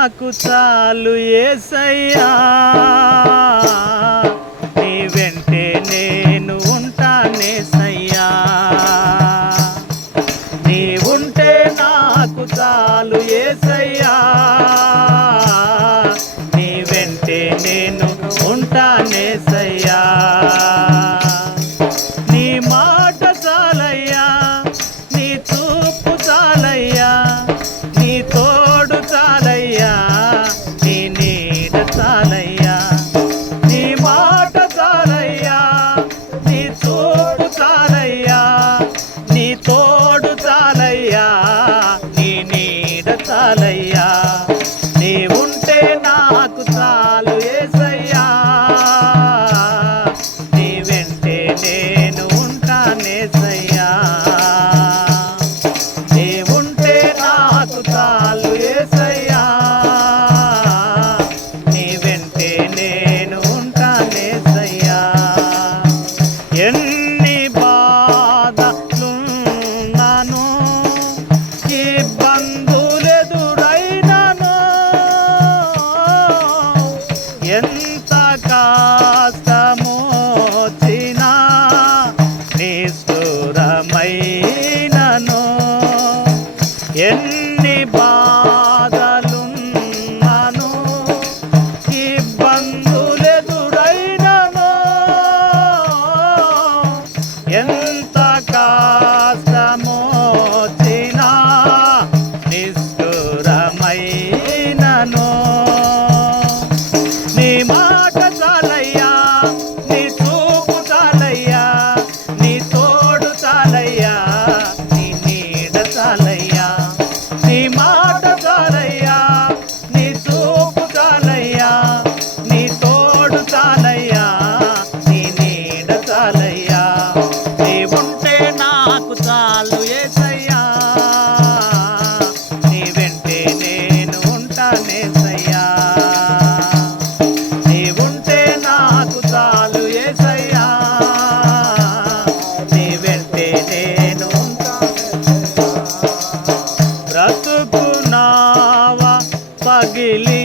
నాకు చాలు యేసయ్యా, నీ వెంటే నేను ఉంటానేసయ్యా. నీ ఉంటే నాకు చాలు యేసయ్యా, నీ వెంటే నేను ఉంటానేసయ్యా. నీ మాట చాలయ్యా, నీ చూపు చాలయ్యా, నీ తోడు చాలయ్యా, నీ నీడ చాలయ్యా. నీ మాట చాలయ్యా, నీ చూపు చాలయ్యా, నీ తోడు చాలయ్యా, నీ నీడ చాలయ్యా. నీ ఉంటే నాకు చాలు యేసయ్యా, నీ వెంటే నేను ఉంటానేసయ్యా. నీ ఉంటే నాకు చాలు యేసయ్యా, నీ వెంటే నేను ఉంటానేసయ్యా. ఎన్ని బాధలున్నాను, ఇబ్బందులెదురైనను, ఎంత కష్టమొచ్చినా నిష్ఠురమైనను, ఎన్ని బాధలున్నాను, ఇబ్బందులెదురైనను, ఎంత కష్టమొచ్చినా నిష్ఠురమైనను. నీ మాట చాలయ్యా, నీ చూపు చాలయ్యా, నీ తోడు చాలయ్యా, నీ నీడ చాలయ్యా. నీ మాట చాలయ్యా, నీ చూపు చాలయ్యా, నీ తోడు చాలయ్యా, నీ నీడ చాలయ్యా. నీ ఉంటే నాకు చాలు యేసయ్యా, నీ వెంటే నేను ఉంటానేసయ్యా. నీ ఉంటే నాకు చాలు యేసయ్యా, నీ వెంటే నేను ఉంటానేసయ్యా. బ్రతుకు నావ పగిలి